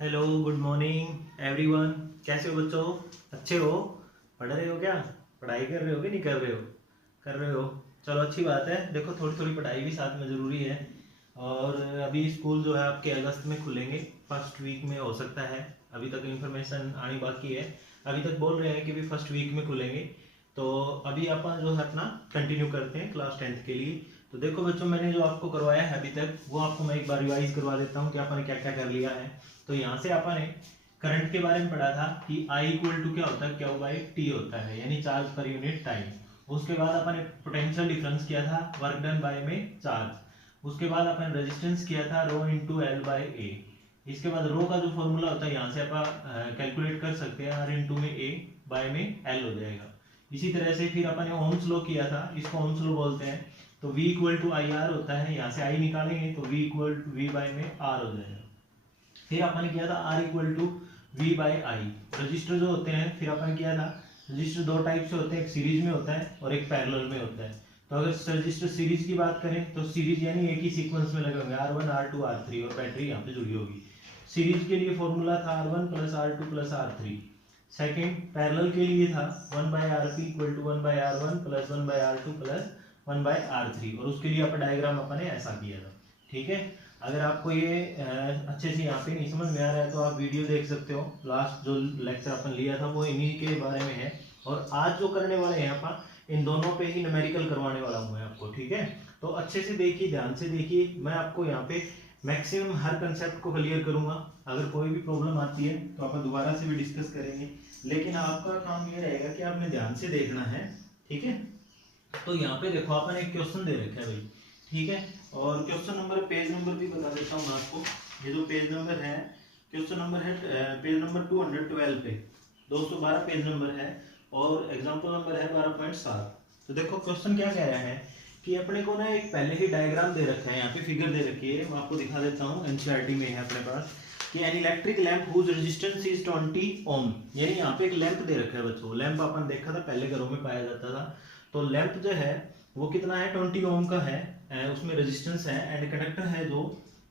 Hello, good morning everyone. कैसे हो बच्चों? अच्छे हो? पढ़ रहे हो क्या? पढ़ाई कर रहे हो कि नहीं कर रहे हो? कर रहे हो, चलो अच्छी बात है। देखो, थोड़ी थोड़ी पढ़ाई भी साथ में ज़रूरी है। और अभी स्कूल जो है आपके अगस्त में खुलेंगे, फर्स्ट वीक में हो सकता है। अभी तक इन्फॉर्मेशन आनी बाकी है। अभी तक बोल रहे हैं कि भी फर्स्ट वीक में खुलेंगे। तो अभी अपन जो है अपना कंटिन्यू करते हैं क्लास 10th के लिए। तो देखो बच्चों, मैंने जो आपको करवाया है अभी तक, वो आपको मैं एक बार रिवाइज करवा देता हूँ कि आपने क्या क्या कर लिया है। तो यहाँ से आपने करंट के बारे में पढ़ा था कि I इक्वल टू क्या होता है, क्यू बाई टी होता है, यानी चार्ज पर यूनिट टाइम। उसके बाद अपन पोटेंशियल डिफरेंस किया था वर्क डन बाय में चार्ज। उसके बाद अपन रेजिस्टेंस किया था रो इंटू एल बाई ए। इसके बाद रो का जो फॉर्मूला होता है यहाँ से अपन कैलकुलेट कर सकते हैं, आर इंटू में ए बाय में एल हो जाएगा। इसी तरह से फिर अपन ने ओम्स लॉ किया था, इसको ओम्स लॉ बोलते हैं। तो V equal to I R होता है, यहाँ से I निकालेंगे तो V equal to V by में R हो जाएगा। फिर अपन किया था R equal to V by I. Register जो होते हैं, फिर अपन किया था रजिस्टर दो टाइप से होते हैं, एक सीरीज में होता है और एक पैरेलल में होता है। तो अगर रजिस्टर सीरीज की बात करें तो सीरीज यानी एक ही सीक्वेंस में लगे होंगे, R1 R2 R3, और बैटरी यहाँ पे जुड़ी होगी। सीरीज के लिए फॉर्मूला था R1 plus R2 plus R3। Second parallel के लिए था 1 by R P equal to 1 by R1 plus 1 by R2 plus 1 by R3, और उसके लिए अपन डायग्राम अपन ने ऐसा किया था। ठीक है, अगर आपको ये अच्छे से यहाँ पे नहीं समझ में आ रहा है तो आप वीडियो देख सकते हो। लास्ट जो लेक्चर अपन लिया था वो इन्हीं के बारे में है, और आज जो करने वाले हैं अपन इन दोनों पे ही न्यूमेरिकल करवाने वाला हूँ मैं आपको। ठीक है, तो अच्छे से देखिए, ध्यान से देखिए। मैं आपको यहाँ पे मैक्सिमम हर कंसेप्ट को क्लियर करूंगा। अगर कोई भी प्रॉब्लम आती है तो अपन दोबारा से भी डिस्कस करेंगे, लेकिन आपका काम ये रहेगा कि आपने ध्यान से देखना है। ठीक है, तो यहाँ पे देखो अपन एक क्वेश्चन दे रखा है भाई। ठीक है, और क्वेश्चन नंबर पेज नंबर भी बता देता हूँ मैं आपको। ये जो पेज नंबर है, क्वेश्चन नंबर है पेज नंबर 212 पे, 212 पेज नंबर है, और एग्जाम्पल नंबर है 12.7। तो देखो क्वेश्चन क्या कह रहा है कि अपने को ना एक पहले ही डायग्राम दे रखा है, यहाँ पे फिगर दे रखी है, मैं आपको दिखा देता हूँ। एनसीईआरटी में है अपने पास कि an electric lamp whose resistance is 20 ohm, यानी यहाँ पे एक लैंप दे रखा है बच्चों। लैंप अपन देखा था पहले घरों में पाया जाता था। तो लैंप जो है वो कितना है, 20 ओम का है, उसमें रेजिस्टेंस है, एंड कंडक्टर है जो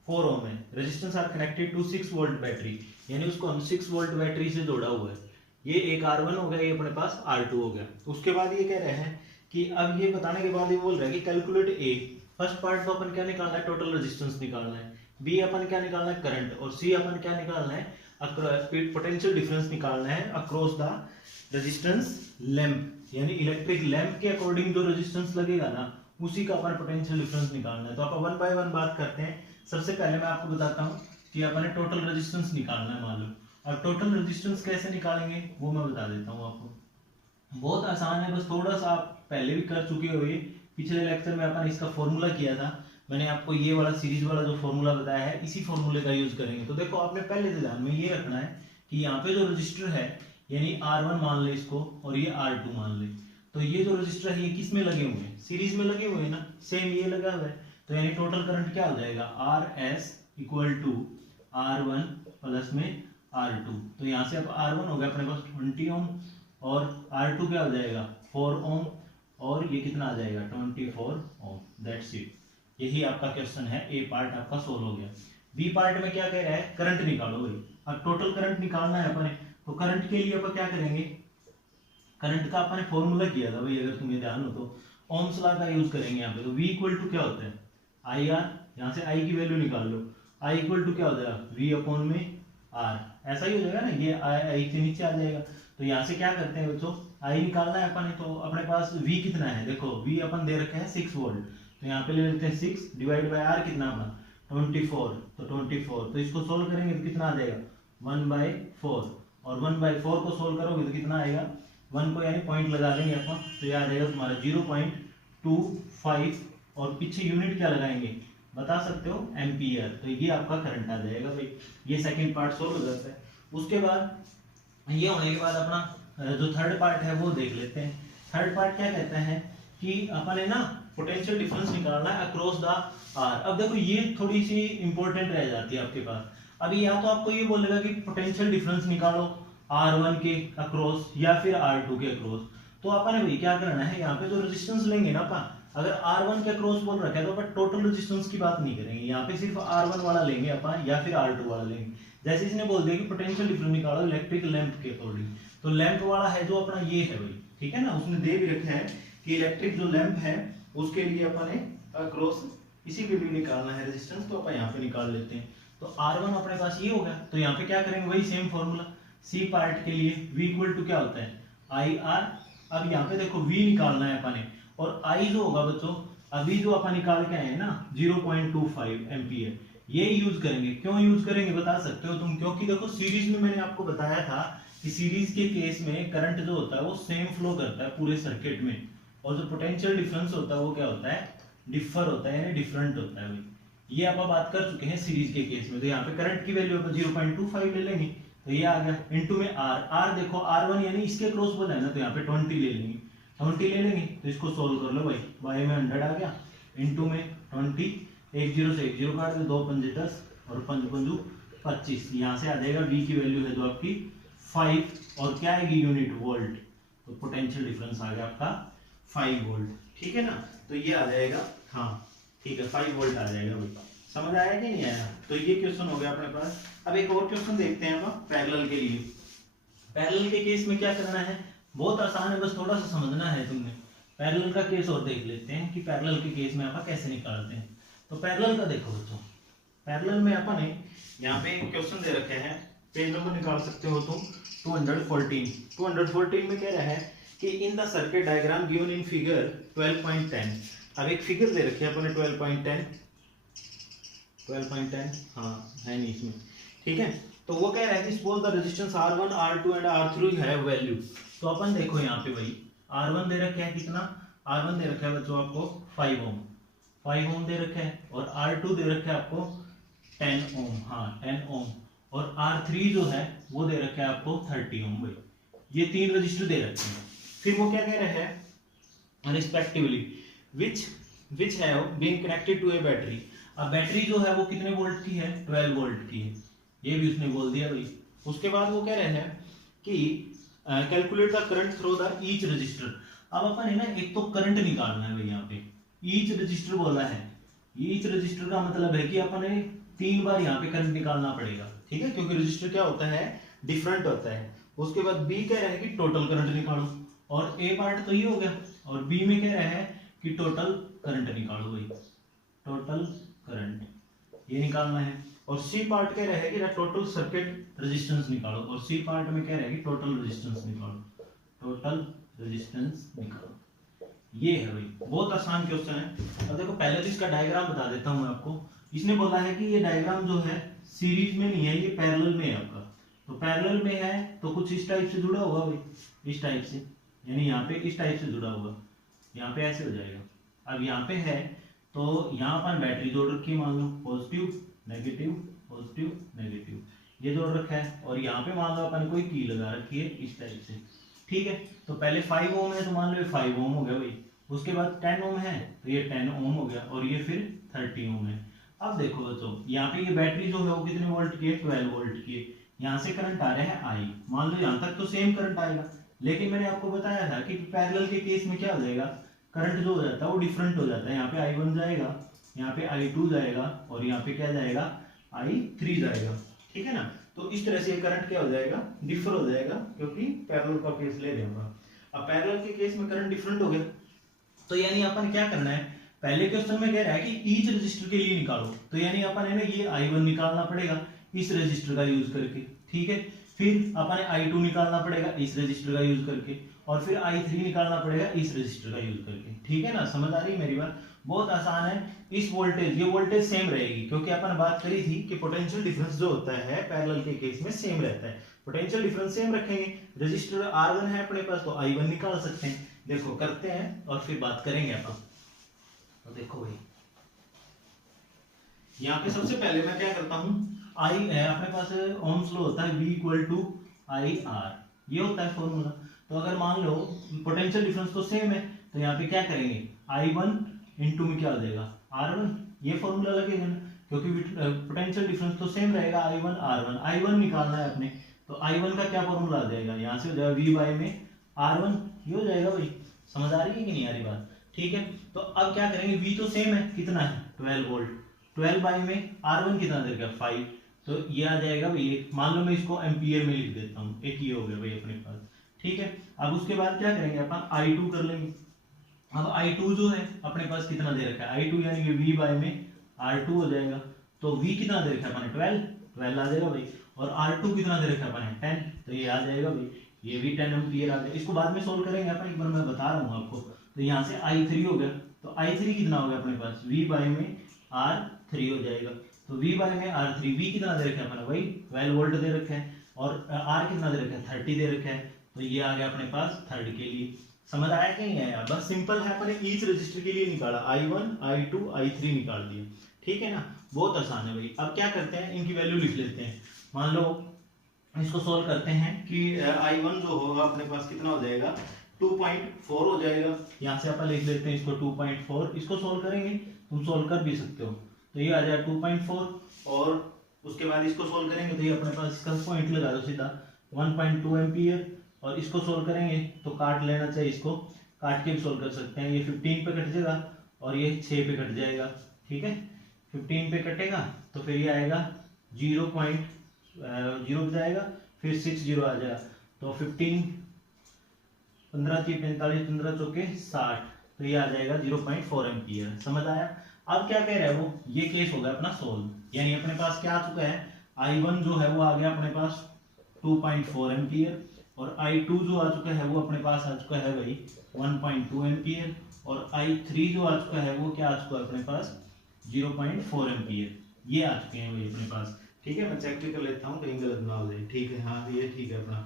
4 ओम है। Resistance are connected to 6 volt battery, यानी उसको हम 6 वोल्ट बैटरी से जोड़ा हुआ है। ये एक R1 हो गया, ये अपने पास R2 हो गया। उसके बाद ये कह रहे हैं कि अब ये बताने के बाद ये बोल रहे हैं कि कैलकुलेट ए। फर्स्ट पार्ट तो अपन क्या निकालना है, टोटल रेजिस्टेंस निकालना है। बी अपन क्या निकालना है, करंट। और सी अपन क्या निकालना है, पोटेंशियल डिफरेंस निकालना है अक्रॉस द रेजिस्टेंस लैंप, यानी इलेक्ट्रिक लैंप के अकॉर्डिंग जो रेजिस्टेंस लगेगा ना, उसी का अपन पोटेंशियल डिफरेंस निकालना है। तो अपन वन बाय वन बात करते हैं। सबसे पहले मैं आपको बताता हूँ कि अपन टोटल रेजिस्टेंस निकालना है, मान लो। अब टोटल रेजिस्टेंस कैसे निकालेंगे वो मैं बता देता हूँ आपको। बहुत आसान है, बस थोड़ा सा आप पहले भी कर चुके हो। ये पिछले लेक्चर में अपन इसका फॉर्मूला किया था, मैंने आपको ये वाला सीरीज वाला जो फॉर्मूला बताया है, इसी फॉर्मूले का यूज करेंगे। तो देखो आपने पहले से ध्यान में ये रखना है कि यहाँ पे जो रजिस्टर है, यानी R1 मान ले इसको, और ये R2 मान ले। तो ये जो रजिस्टर है ये किस में लगे हुए हैं, सीरीज में लगे हुए हैं ना, सेम ये लगा हुआ है। तो यानी टोटल करंट क्या हो जाएगा, RS equal to R1 plus में R2। तो यहाँ से अब R1 हो गया अपने पास 20 ओम, और R2 क्या हो जाएगा 4 ओम, और ये कितना आ जाएगा 24 ओम। That's it. यही आपका क्वेश्चन है, ए पार्ट आपका सोल्व हो गया। बी पार्ट में क्या कह रहा है, करंट निकालो भाई। अब टोटल करंट निकालना है अपने, तो करंट के लिए अपन क्या करेंगे, करंट का अपन फॉर्मूला किया था भाई, अगर तुम्हें ध्यान हो तो ओम्स लॉ का यूज करेंगे यहाँ पे। तो V इक्वल टू क्या होता है, आई आर। यहाँ से I की वैल्यू निकाल लो, I इक्वल टू क्या हो जाएगा, V अपॉन में R। ऐसा ही हो जाएगा ना, ये I से नीचे आ जाएगा। तो यहाँ से क्या करते हैं बच्चों, I निकालना है अपन। तो अपने पास V कितना है, देखो V अपन दे रखे हैं 6 वोल्ट, तो यहाँ पे ले लेते हैं 6 डिवाइड बाय R कितना अपना 24। तो 24, तो इसको सोल्व करेंगे तो कितना आ जाएगा 1/4, और 1/4 को सोल्व करोगे तो कितना आएगा, 1 को यानी पॉइंट लगा देंगे अपन, तो ये आ जाएगा तुम्हारा 0.25, और पीछे यूनिट क्या लगाएंगे बता सकते हो, एम्पियर। तो ये आपका करंट आ जाएगा भाई। ये सेकंड पार्ट सोल्व हो जाता है। उसके बाद ये होने के बाद अपना जो थर्ड पार्ट है वो देख लेते हैं। थर्ड पार्ट क्या कहता है कि अपन है ना पोटेंशियल डिफरेंस निकालना है अक्रॉस द आर। अब देखो ये थोड़ी सी इंपॉर्टेंट रह जाती है आपके पास। अभी या तो आपको ये बोलेगा कि पोटेंशियल डिफरेंस निकालो R1 के अक्रॉस या फिर R2 के अक्रॉस। तो अपन भाई क्या करना है, यहाँ पे जो रेजिस्टेंस लेंगे ना अपन, अगर R1 के अक्रॉस बोल रखा है तो अपन टोटल रेजिस्टेंस की बात नहीं करेंगे, यहाँ पे सिर्फ R1 वाला लेंगे अपन या फिर R2 वाला लेंगे। जैसे इसने बोल दिया कि पोटेंशियल डिफरेंस निकालो इलेक्ट्रिक लैंप के अकॉर्डिंग, तो लैंप वाला है जो अपना ये है भाई, ठीक है ना, उसने दे भी रखा है कि इलेक्ट्रिक जो लैंप है उसके लिए अपन ने अक्रॉस इसी के लिए निकालना है रेजिस्टेंस, तो अपन यहाँ पे निकाल लेते हैं। तो R1 अपने पास ये हो गया, तो यहाँ पे क्या करेंगे वही सेम फॉर्मूला, सी पार्ट के लिए V इक्वल टू क्या होता है IR। अब यहाँ पे देखो V निकालना है अपन ने, और I जो होगा बच्चों अभी जो अपन निकाल के आए हैं ना 0.25 एम्पियर, ये यूज करेंगे। क्यों यूज करेंगे बता सकते हो तुम, क्योंकि देखो सीरीज में मैंने आपको बताया था कि सीरीज के केस में करंट जो होता है वो सेम फ्लो करता है पूरे सर्किट में, और जो पोटेंशियल डिफरेंस होता है वो क्या होता है डिफर होता है, यानी डिफरेंट होता है भाई। ये आप बात कर चुके हैं सीरीज के केस में। तो यहाँ पे करंट की वैल्यू 0.25 ले लेंगे, तो ये आ गया इनटू में R देखो R1 यानी इसके क्रॉस बोला है ना, तो यहाँ पे 20 ले लेंगे, 20 ले लेंगे, तो इसको सोल्व कर लो भाई, बाय में 100 आ गया, इनटू में 20, 1 0 से 1 0 काट दो, 2 पंजे 10 और 5 पंजू 25, यहाँ से आ जाएगा V की वैल्यू है जो आपकी 5, और क्या आएगी यूनिट वोल्ट, तो पोटेंशियल डिफरेंस आ गया आपका 5 वोल्ट, ठीक है ना। तो ये आ जाएगा, हाँ ठीक है 5 वोल्ट आ जाएगा भाई। समझ आया कि नहीं आया? तो ये क्वेश्चन हो गया अपने पास। अब एक और क्वेश्चन देखते हैं हम पैरेलल के लिए। पैरेलल के केस में क्या करना है, बहुत आसान है, बस थोड़ा सा समझना है तुमने। पैरेलल का केस और देख लेते हैं कि पैरेलल के केस में आप कैसे निकालते हैं। तो पैरेलल का देखो बच्चों, पैरेलल में अपन ने यहाँ पे क्वेश्चन दे रखे हैं, पेज नंबर निकाल सकते हो तुम 214 में कह रहा है कि in the circuit diagram given in figure 12.10। अब एक फिगर दे रखी है अपन ने 12.10, हाँ है नहीं इसमें, ठीक है। तो वो कह रहा है कि suppose the resistance R1 R2 and R3 have value. तो अपन देखो यहाँ पे भाई R1 दे रखा है कितना, R1 दे रखा है बच्चों आपको 5 ओम दे रखा है, और R2 दे रखा है आपको 10 ओम, हाँ 10 ओम, और R3 जो है वो दे रखा है आपको 30 ओम भाई। ये 3 रजिस्टर दे रखे हैं। फिर वो क्या कह रहे हैं respectively which have been connected to a battery. अब बैटरी जो है वो कितने वोल्ट की है, 12 वोल्ट की है, ये भी उसने बोल दिया भाई। उसके बाद वो कह रहे हैं कि calculate the current through the each resistor. अब अपन है ना एक तो करंट निकालना है भाई, यहाँ पे ईच रजिस्टर बोला है, ईच रजिस्टर का मतलब है कि अपन ने 3 बार यहाँ पे करंट निकालना पड़ेगा, ठीक है, क्योंकि रजिस्टर क्या होता है डिफरेंट होता है। उसके बाद बी कह रहा है कि टोटल करंट निकालो, और ए पार्ट तो ये हो गया, और बी में कह रहा है कि टोटल करंट निकालो भाई, टोटल करंट ये निकालना है। और सी पार्ट कह रहा है कि टोटल सर्किट रेजिस्टेंस निकालो, और सी पार्ट में कह रहा है कि टोटल रेजिस्टेंस निकालो, टोटल रेजिस्टेंस निकालो। ये है भाई, बहुत आसान क्वेश्चन है। अब देखो पहले तो इसका डायग्राम बता देता हूं मैं आपको। इसने बोला है कि ये डायग्राम जो है सीरीज में नहीं है, ये पैरेलल में है आपका। तो पैरेलल में है तो कुछ इस टाइप से जुड़ा होगा भाई, इस टाइप से, यानी यहाँ पे इस टाइप से जुड़ा होगा, यहाँ पे ऐसे हो जाएगा। अब यहाँ पे है तो यहाँ पर बैटरी जोड़ रखी है, मान लो पॉजिटिव नेगेटिव ये जोड़ रखा है, और यहाँ पे मान लो अपन कोई की लगा रखी है इस टाइप से, ठीक है। तो पहले 5 ओम है तो मान लो ये 5 ओम हो गया भाई, उसके बाद 10 ओम है तो ये 10 ओम हो गया, और ये फिर 30 ओम है। अब देखो बच्चों यहाँ पे ये बैटरी जो है वो कितने वोल्ट की है, 12 वोल्ट की है। यहाँ से करंट आ रहा है आई, मान लो यहाँ तक तो सेम करंट आएगा, लेकिन मैंने आपको बताया था कि पैरेलल के केस में क्या हो जाएगा, करंट जो हो जाता है वो डिफरेंट हो जाता है। यहाँ पे I1 जाएगा, यहाँ पे I2 जाएगा, और यहाँ पे क्या जाएगा I3 जाएगा, ठीक है ना। तो इस तरह से ये करंट क्या हो जाएगा डिफर हो जाएगा, क्योंकि पैरेलल का केस ले रहे हैं। अब पैरेलल के केस में करंट डिफरेंट हो गया, तो यानी अपन क्या करना है, पहले क्वेश्चन में कह रहा है कि ईच रजिस्टर के लिए निकालो, तो यानी अपन है ना ये I1 निकालना पड़ेगा इस रजिस्टर का यूज करके, ठीक है। फिर अपन I2 निकालना पड़ेगा इस रजिस्टर का यूज करके, और फिर I3 निकालना पड़ेगा इस रजिस्टर का यूज करके, ठीक है ना। समझ आ रही है मेरी बात? बहुत आसान है। इस वोल्टेज, ये वोल्टेज सेम रहेगी, क्योंकि अपन बात करी थी कि पोटेंशियल डिफरेंस जो होता है पैरेलल के केस में सेम रहता है। पोटेंशियल डिफरेंस सेम रखेंगे, रजिस्टर R1 है अपने पास तो I1 निकाल सकते हैं। देखो करते हैं और फिर बात करेंगे अपन। तो देखो भाई यहाँ पे सबसे पहले मैं क्या करता हूँ, आई है अपने पास ओम्स लॉ होता है V इक्वल टू IR, ये होता है फॉर्मूला। तो अगर मान लो पोटेंशियल डिफरेंस तो सेम है, तो यहाँ पे क्या करेंगे I1 इंटू में क्या हो जाएगा R1, ये फॉर्मूला लगेगा ना, क्योंकि पोटेंशियल डिफरेंस तो सेम रहेगा I1 R1। I1 निकालना है अपने, तो I1 का क्या फॉर्मूला आ जाएगा, यहाँ से हो जाएगा V बाय में R1, ये हो जाएगा भाई। समझ आ रही है कि नहीं आ रही बात? ठीक है। तो अब क्या करेंगे, V तो सेम है, कितना है 12 वोल्ट, 12 बाई में R1 कितना दे रखा है 5, तो ये आ जाएगा भाई, मान लो मैं इसको एम्पियर में लिख देता हूँ, एक ये हो गया भाई अपने पास। ठीक है, अब उसके बाद क्या करेंगे अपन, I2 कर लेंगे। अब I2 जो है अपने पास कितना दे रखा है, I2 यानी कि V बाय में R2 हो जाएगा। तो V कितना दे रखा है अपने 12 आ जाएगा भाई, और R2 कितना दे रखा है अपने 10, तो ये आ जाएगा भाई, ये भी 10 एम्पियर आ जाएगा। इसको बाद में सोल्व करेंगे अपन, एक बार मैं बता रहा हूँ आपको। तो यहाँ से I3 हो गया, तो I3 कितना हो गया अपने पास, V बाय में R3 हो जाएगा। तो V बाय में R3, V कितना दे रखा है अपना भाई 12 वोल्ट दे रखा है, और R कितना दे रखा है 30 दे रखा है। तो ये आ गया अपने पास थर्ड के लिए। समझ आया कि नहीं आया? बस सिंपल है, अपने ईच रजिस्टर के लिए निकाला, I1 I2 I3 निकाल दिया। ठीक है ना, बहुत आसान है भाई। अब क्या करते हैं, इनकी वैल्यू लिख लेते हैं। मान लो इसको सोल्व करते हैं कि I1 जो होगा अपने पास कितना हो जाएगा 2.4 हो जाएगा। यहाँ से अपन लिख लेते हैं इसको 2.4, इसको सोल्व करेंगे, तुम सोल्व कर भी सकते हो। तो ये आ जाएगा 2.4, और उसके बाद इसको सोल्व करेंगे तो ये अपने पास इसका पॉइंट लगा दो सीधा 1.2 एम्पियर, और इसको सोल्व करेंगे तो काट लेना चाहिए, इसको काट के भी सोल्व कर सकते हैं। ये 15 पे कट जाएगा और ये 6 पे कट जाएगा। ठीक है, 15 पे कटेगा तो फिर ये आएगा 0.0 पे जाएगा, फिर 6 0 आ जाएगा, तो 15 15 3 45 15 चौके 60, तो ये आ जाएगा 0.4 एम्पियर। समझ आया? अब क्या कह रहा है वो, ये केस होगा अपना सोल्व, यानी अपने पास क्या आ चुका है, I1 जो है वो आ गया अपने पास 2.4 एम्पियर, और I2 जो आ चुका है वो अपने पास आ चुका है भाई 1.2 एम्पियर, और I3 जो आ चुका है वो क्या आ चुका है अपने पास 0.4 एम्पियर। ये आ चुके हैं भाई अपने पास। ठीक है, मैं चेक भी कर लेता हूँ कहीं गलत ना हो जाए। ठीक है, हाँ ये ठीक है अपना,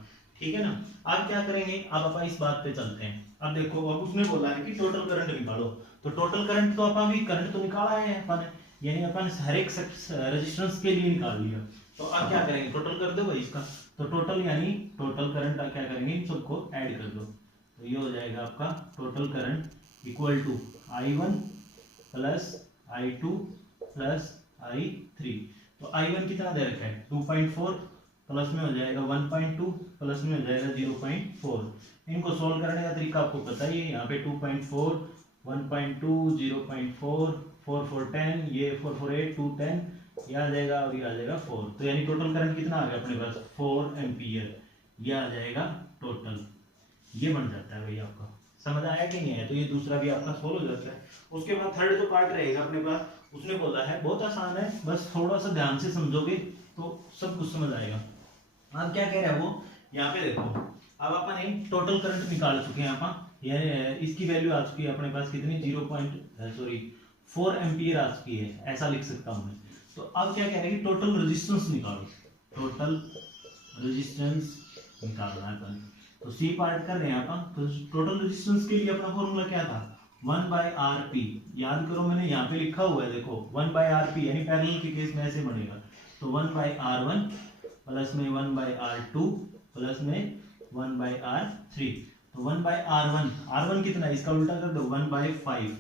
ठीक है ना। अब क्या करेंगे, अब अपन इस बात पे चलते हैं। अब देखो, अब उसने बोला है कि टोटल करंट निकालो, तो टोटल करंट तो अपन भी करंट तो निकाला है अपन, यानी अपन हर एक रेजिस्टेंस के लिए निकाल लिया। तो अब क्या करेंगे, टोटल कर दो भाई इसका। तो टोटल यानी टोटल करंट क्या करेंगे, इन सबको ऐड कर दो, तो ये हो जाएगा आपका total current equal to I1 plus I2 plus I3। तो I1 कितना दे रखा है 2.4, प्लस में हो जाएगा 1.2, प्लस में हो जाएगा 0.4। इनको सोल्व करने का तरीका आपको पता ही है, यहाँ पे 2.4 1.2 0.4 4 4 10, ये 4 4 8 2 10, ये आ जाएगा और ये आ जाएगा 4। तो यानी टोटल करंट कितना आ गया अपने पास 4 एम्पियर, ये आ जाएगा टोटल, ये बन जाता है भाई आपका। समझ आया कि नहीं है? तो ये दूसरा भी आपका सोल्व हो जाता है। उसके बाद थर्ड जो पार्ट रहेगा अपने पास, उसने बोला है बहुत आसान है, बस थोड़ा सा ध्यान से समझोगे तो सब कुछ समझ आएगा। अब क्या कह रहा है वो, यहाँ पे देखो, अब अपन टोटल करंट निकाल चुके हैं अपन, ये इसकी वैल्यू आ चुकी है अपने पास कितनी 4 एम्पियर आ चुकी है, ऐसा लिख सकता हूँ मैं। तो अब क्या कह रहे हैं कि टोटल रेजिस्टेंस निकालो, टोटल रेजिस्टेंस निकालना है अपन। तो सी पार्ट कर रहे हैं अपन। तो टोटल रेजिस्टेंस के लिए अपना फॉर्मूला क्या था 1/RP, याद करो मैंने यहाँ पे लिखा हुआ है देखो 1/RP, यानी पैरेलल के केस में ऐसे बनेगा। तो 1/R1 प्लस में 1/R2 प्लस में 1/R3। तो 1/R1, R1 कितना है इसका उल्टा कर दो 1/5,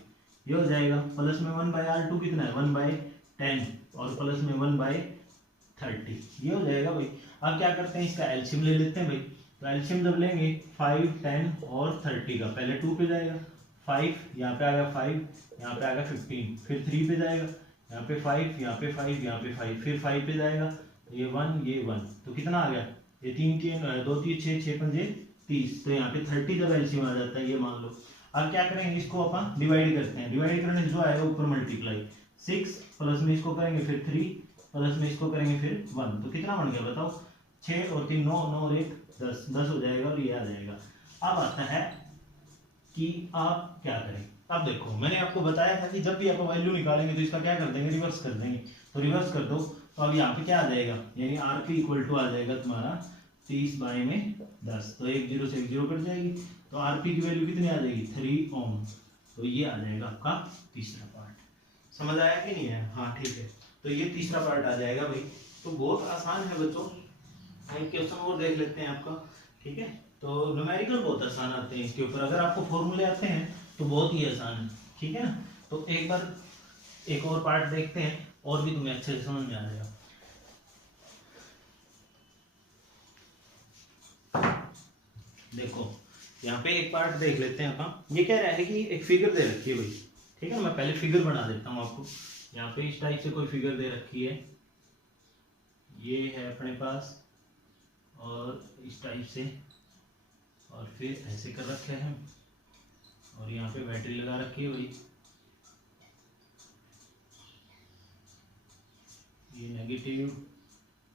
ये हो जाएगा, प्लस में 1/R2 कितना है 1/10, और प्लस में 1/30, ये हो जाएगा भाई। अब क्या करते हैं, इसका एलसीएम ले लेते हैं भाई। तो एलसीएम जब लेंगे 5 10 और 30 का, पहले 2 पे जाएगा, 5 यहाँ पे आएगा 5, यहाँ पे आएगा 15, फिर 3 पे जाएगा, यहाँ पे 5, यहाँ पे 5, यहाँ पे 5, फिर 5 पे जाएगा, ये 1 ये 1, तो कितना आ गया, ये 3 3 2 3 6 6 5 30, तो यहाँ पे 30 जब एलसीएम आ जाता है, ये मान लो। अब क्या करेंगे, इसको अपन डिवाइड करते हैं, डिवाइड करने जो आएगा ऊपर मल्टीप्लाई 6, प्लस में इसको करेंगे फिर 3, प्लस में इसको करेंगे फिर 1, तो कितना बन गया बताओ, 6 और 3 9 9 और 1 10 10 हो जाएगा, और ये आ जाएगा। अब आता है कि आप क्या करें। अब देखो मैंने आपको बताया था कि जब भी आप वैल्यू निकालेंगे तो इसका क्या कर देंगे, रिवर्स कर देंगे। तो रिवर्स कर दो, तो अब यहाँ पे क्या आ जाएगा, यानी RP इक्वल टू आ जाएगा तुम्हारा 30/10, तो 1 0 से 1 0 कट जाएगी, तो RP की वैल्यू कितनी आ जाएगी 3 ओम। तो ये आ जाएगा आपका तीसरा पार्ट। समझ आया कि नहीं है? हाँ ठीक है, तो ये तीसरा पार्ट आ जाएगा भाई। तो बहुत आसान है बच्चों, एक क्वेश्चन और देख लेते हैं आपका, ठीक है। तो न्यूमेरिकल बहुत आसान आते हैं इसके ऊपर, अगर आपको फॉर्मूले आते हैं तो बहुत ही आसान है, ठीक है ना। तो एक बार एक और पार्ट देखते हैं, और भी तुम्हें अच्छे से समझ में आ जाएगा। देखो यहाँ पे एक पार्ट देख लेते हैं अपन। ये कह रहा है कि एक फिगर दे रखी है भाई, ठीक है। मैं पहले फिगर बना देता हूँ आपको। यहाँ पे इस टाइप से कोई फिगर दे रखी है, ये है अपने पास, और इस टाइप से, और फिर ऐसे कर रखे हैं, और यहाँ पे बैटरी लगा रखी है भाई, ये नेगेटिव,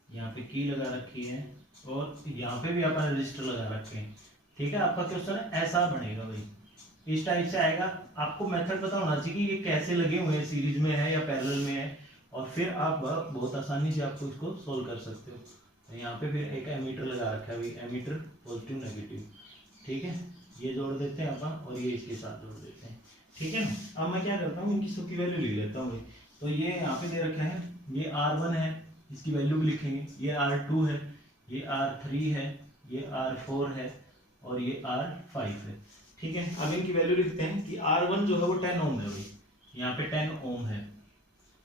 यहाँ पे की लगा रखी है, और यहाँ पे भी अपन रजिस्टर लगा रखे हैं। ठीक है, आपका क्वेश्चन ऐसा बनेगा भाई, इस टाइप से आएगा। आपको मेथड पता होना चाहिए कि ये कैसे लगे हुए हैं, सीरीज में है या पैरेलल में है, और फिर आप बहुत आसानी से आपको इसको सोल्व कर सकते हो। तो यहाँ पे फिर एक एमीटर लगा रखा है भाई, एमीटर पॉजिटिव नेगेटिव। ठीक है, ये जोड़ देते हैं अपन, और ये इसके साथ जोड़ देते हैं। ठीक है ना, अब मैं क्या करता हूँ, इनकी सबकी वैल्यू ले लेता हूँ भाई। तो ये यहाँ पे दे रखा है, ये R1 है, इसकी वैल्यू भी लिखेंगे, ये R2 है, ये R3 है, ये R4 है, और ये R5 है। ठीक है, अब इनकी वैल्यू लिखते हैं कि R1 जो है वो 10 ओम है भाई, यहाँ पे 10 ओम है,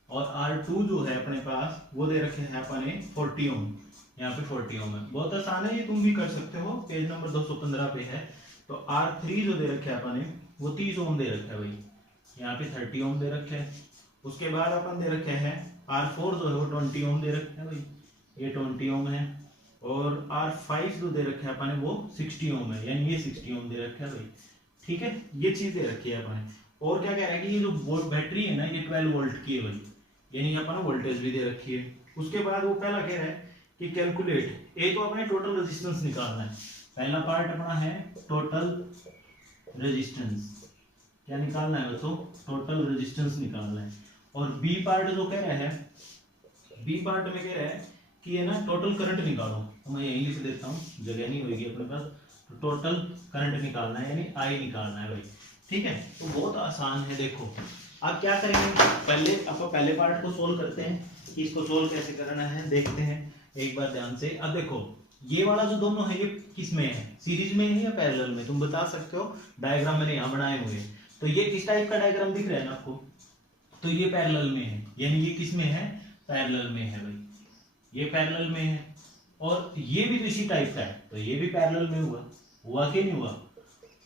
और R2 जो है अपने पास वो दे रखे हैं अपने 40 ओम, यहाँ पे 40 ओम है। बहुत आसान है, ये तुम भी कर सकते हो, पेज नंबर 215 पे है। तो R3 जो दे रखे हैं अपने वो 30 ओम दे रखा है भाई, यहाँ पे 30 ओम दे रखे हैं। उसके बाद अपन दे रखे हैं R4 जो है वो 20 ओम दे रखे हैं भाई, ये 20 ओम है, और R5 जो दे रखा है अपने वो 60 ओम है, यानी ये 60 ओम दे रखा है भाई। ठीक है, ये चीज दे रखी है अपने। और क्या कह रहा है कि ये जो बैटरी है ना, ये 12 वोल्ट की है भाई, यानी अपन वोल्टेज भी दे रखी है। उसके बाद वो पहला कह रहा है कि कैलकुलेट, ये तो अपने टोटल रेजिस्टेंस निकालना है। पहला पार्ट अपना है टोटल रेजिस्टेंस, क्या निकालना है दोस्तों, टोटल रेजिस्टेंस निकालना है। और बी पार्ट जो कह रहा है, बी पार्ट में कह रहा है कि ये ना टोटल करंट निकालो। तो मैं यही लिख देता हूँ, जगह नहीं होगी अपने पास। तो टोटल करंट निकालना है, यानी आई निकालना है भाई। ठीक है, तो बहुत आसान है। देखो आप क्या करेंगे, पहले पहले पार्ट को सोल्व करते हैं कि इसको सोल्व कैसे करना है, देखते हैं एक बार ध्यान से। अब देखो ये वाला जो दोनों है ये किस में है, सीरीज में है या पैरेलल में, तुम बता सकते हो। डायग्राम मैंने यहाँ बनाए हुए हैं, तो ये किस टाइप का डायग्राम दिख रहा है ना आपको, तो ये पैरेलल में है, यानी ये किस में है, पैरेलल में है भाई, ये पैरेलल में है। और ये भी तो इसी टाइप का है, तो ये भी पैरेलल में हुआ कि नहीं हुआ।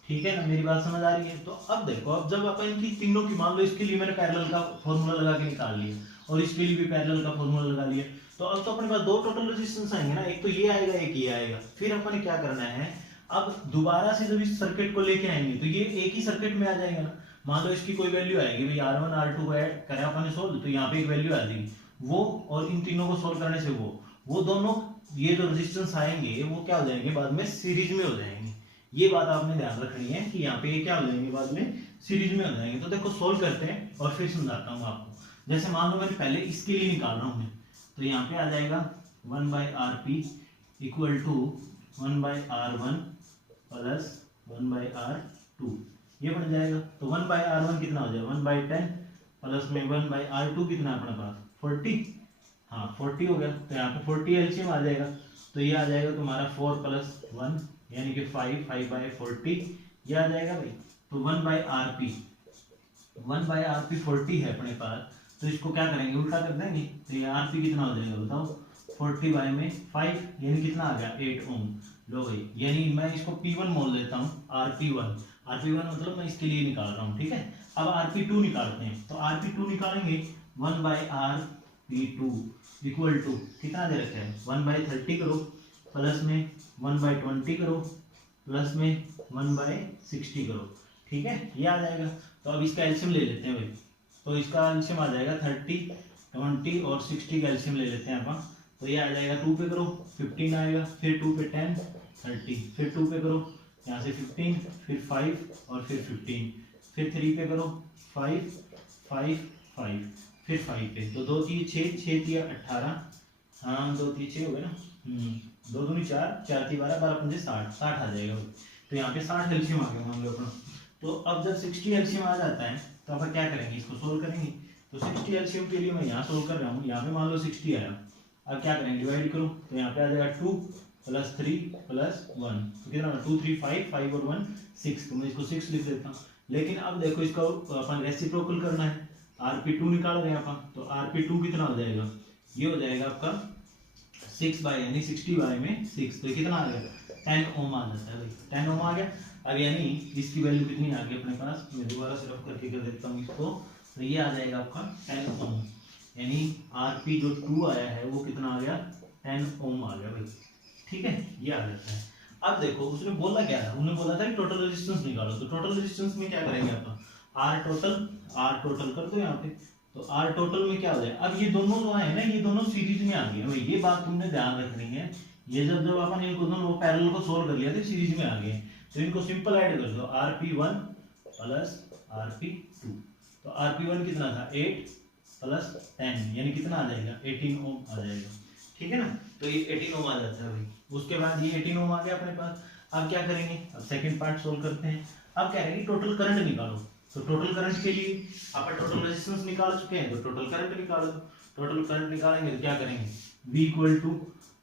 ठीक है ना, मेरी बात समझ आ रही है। तो अब देखो, अब जब अपन इनकी तीनों की, मान लो इसके लिए मैंने पैरेलल का फॉर्मूला लगा के निकाल लिया, और इसके लिए भी पैरेलल का फॉर्मूला लगा लिया, तो अब तो अपने पास दो टोटल रेजिस्टेंस आएंगे ना, एक तो ये आएगा, एक ये आएगा। फिर अपन क्या करना है, अब दोबारा से जब इस सर्किट को लेके आएंगे तो ये एक ही सर्किट में आ जाएगा ना। मान लो इसकी कोई वैल्यू आएगी भाई, R1 R2 ऐड करें अपन सोल्व, तो यहाँ पे एक वैल्यू आ जाएगी वो, और इन तीनों को सोल्व करने से वो दोनों ये जो रेजिस्टेंस आएंगे वो क्या हो जाएंगे, बाद में सीरीज में हो जाएंगे। ये बात आपने ध्यान रखनी है कि यहाँ पे ये क्या हो जाएंगे, बाद में सीरीज में हो जाएंगे। तो देखो सोल्व करते हैं और फिर समझाता हूँ आपको। जैसे मान लो मैंने पहले इसके लिए निकाल रहा हूँ मैं, तो यहाँ पे आ जाएगा 1/RP equal to 1/R1 plus 1/R2, ये बन जाएगा। तो 1/R1 कितना हो जाएगा, 1/10 प्लस में 1/R2 कितना है अपने पास 40, हाँ 40 हो गया। तो यहाँ पे 40 एलसीएम आ जाएगा, तो ये आ जाएगा तुम्हारा 4 + 1 यानी कि 5/40 ये आ जाएगा भाई। तो 1/RP 40 है अपने पास, तो इसको क्या करेंगे, उल्टा कर देंगे। तो ये RP कितना हो जाएगा बताओ, 40/5 यानी कितना आ गया 8 ओम। लो भाई, यानी मैं इसको P1 मोल देता हूँ, RP1 मतलब मैं इसके लिए निकाल रहा हूँ। ठीक है, अब RP2 निकालते हैं। तो RP2 निकालेंगे 1/RP2 इक्वल टू कितना दे रखा है, 1/30 करो, प्लस में 1/20 करो, प्लस में 1/60 करो। ठीक है, ये आ जाएगा। तो अब इसका एलसीएम ले लेते हैं भाई। तो इसका एलसीएम आ जाएगा 30, 20 और 60 का एलसीएम ले लेते हैं अपन। तो ये आ जाएगा 2 पे करो 15 आएगा, फिर 2 पे 10 30, फिर 2 पे करो यहाँ से 15, फिर 5 और फिर 15, फिर 3 पे करो 5 5 5, फिर 5 पे। तो 2 3 6 6 3 18, हाँ 2 3 6 हो गए ना, 2 दूनी 4 4 3 12 12 5 60 आ जाएगा। तो यहाँ पे 60 एलसीएम आ गया मान लो अपना। तो अब जब 60 एलसीएम आ जाता है तो अपन क्या करेंगे, इसको सोल्व करेंगे। तो 60 एलसीएम के लिए मैं यहाँ सोल्व कर रहा हूँ, यहाँ पे मान लो 60 आया। अब क्या करेंगे, डिवाइड करो। तो यहाँ पे आ जाएगा 2 + 3 + 1, तो कितना 2 3 5 5 और 1 6, तो मैं इसको 6 लिख देता हूँ। लेकिन अब देखो इसका अपन रेसिप्रोकल करना है, RP2 निकाल रहे हैं अपन। तो RP2 कितना हो जाएगा, ये हो जाएगा आपका 6 यानी 60/6, तो कितना आ गया 10 ओम आ जाता है भाई, 10 ओम आ गया। अब यानी इसकी वैल्यू कितनी आ गई अपने पास, मैं दोबारा से रफ करके कर देता हूँ इसको। तो ये आ जाएगा आपका 10 ओम, यानी RP जो 2 आया है वो कितना आ गया 10 ओम आ गया भाई, ठीक है, ये आ जाता है। अब देखो उसने बोला क्या था, उन्होंने बोला था कि टोटल रेजिस्टेंस निकालो, तो टोटल रेजिस्टेंस में क्या करेंगे अपन, आर टोटल कर दो यहाँ पे, तो आर टोटल में क्या हो जाए। अब ये दोनों जो है ना, ये दोनों सीरीज में आ गए भाई, ये बात तुमने ध्यान रखनी है। ये जब जब अपन इनको दोनों पैरेलल को सोल्व कर लिया तो सीरीज में आ गए, तो इनको सिंपल ऐड कर दो, Rp1 प्लस Rp2। तो Rp1 कितना था 8 प्लस 10 यानी कितना आ जाएगा 18 ओम आ जाएगा, ठीक है ना। तो ये 18 ओम आ जाता है भाई। उसके बाद ये 18 ओम आ गया अपने पास। अब क्या करेंगे, अब सेकंड पार्ट सोल्व करते हैं। अब क्या करेंगे, टोटल करंट निकालो। तो टोटल करंट के लिए अपन टोटल रेजिस्टेंस निकाल चुके हैं, तो टोटल करंट निकालो। टोटल करंट निकालेंगे तो क्या करेंगे, V equal to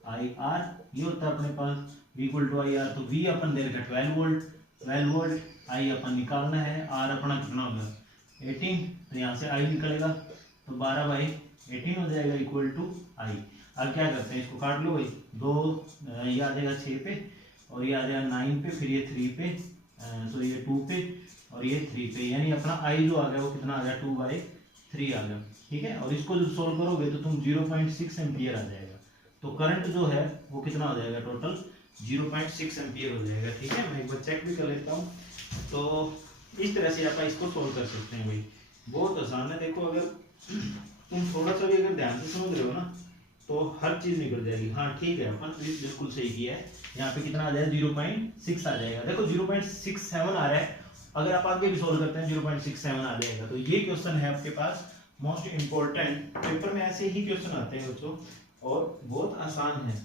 I R, ये होता है अपने पास V equal to I R. तो V अपन दे रखा 12 वोल्ट, 12 वोल्ट, I अपन निकालना है, R अपना कितना होगा 18, तो यहाँ से I निकलेगा, तो 12/18 हो जाएगा इक्वल टू I। अब क्या करते हैं, इसको काट लो भाई, दो ये आ जाएगा 6 पे, और ये आ जाएगा 9 पे, फिर ये 3 पे, सो ये 2 पे, और ये 3 पे, यानी अपना I जो आ गया वो कितना आ गया 2/3 आ गया, ठीक है। और इसको जब सोल्व करोगे तो तुम 0.6 एम्पियर आ जाएगा। तो करंट जो है वो कितना हो जाएगा, टोटल 0.6 एम्पियर हो जाएगा, ठीक है। मैं एक बार चेक भी कर लेता हूँ। तो इस तरह से आप इसको सोल्व कर सकते हैं भाई, बहुत आसान है। देखो अगर तुम थोड़ा सा भी अगर ध्यान से समझ रहे हो ना, तो हर चीज निकल जाएगी। हाँ ठीक है, अपन बिल्कुल सही किया है। यहाँ पे कितना आ जाएगा 0.6 आ जाएगा। देखो 0.67 आ रहा है, अगर आप आगे भी सोल्व करते हैं 0.67 आ जाएगा। तो ये क्वेश्चन है आपके पास मोस्ट इम्पोर्टेंट, पेपर में ऐसे ही क्वेश्चन आते हैं बच्चों, और बहुत आसान है।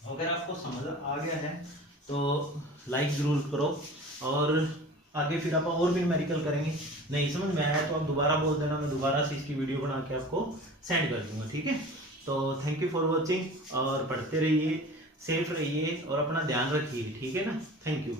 अगर आपको समझ आ गया है तो लाइक जरूर करो, और आगे फिर आप और भी न्यूमेरिकल करेंगे। नहीं समझ में आया तो आप दोबारा बोल देना, मैं दोबारा से इसकी वीडियो बना के आपको सेंड कर दूंगा, ठीक है। तो थैंक यू फॉर वॉचिंग, और पढ़ते रहिए, सेफ रहिए और अपना ध्यान रखिए, ठीक है ना। Thank you.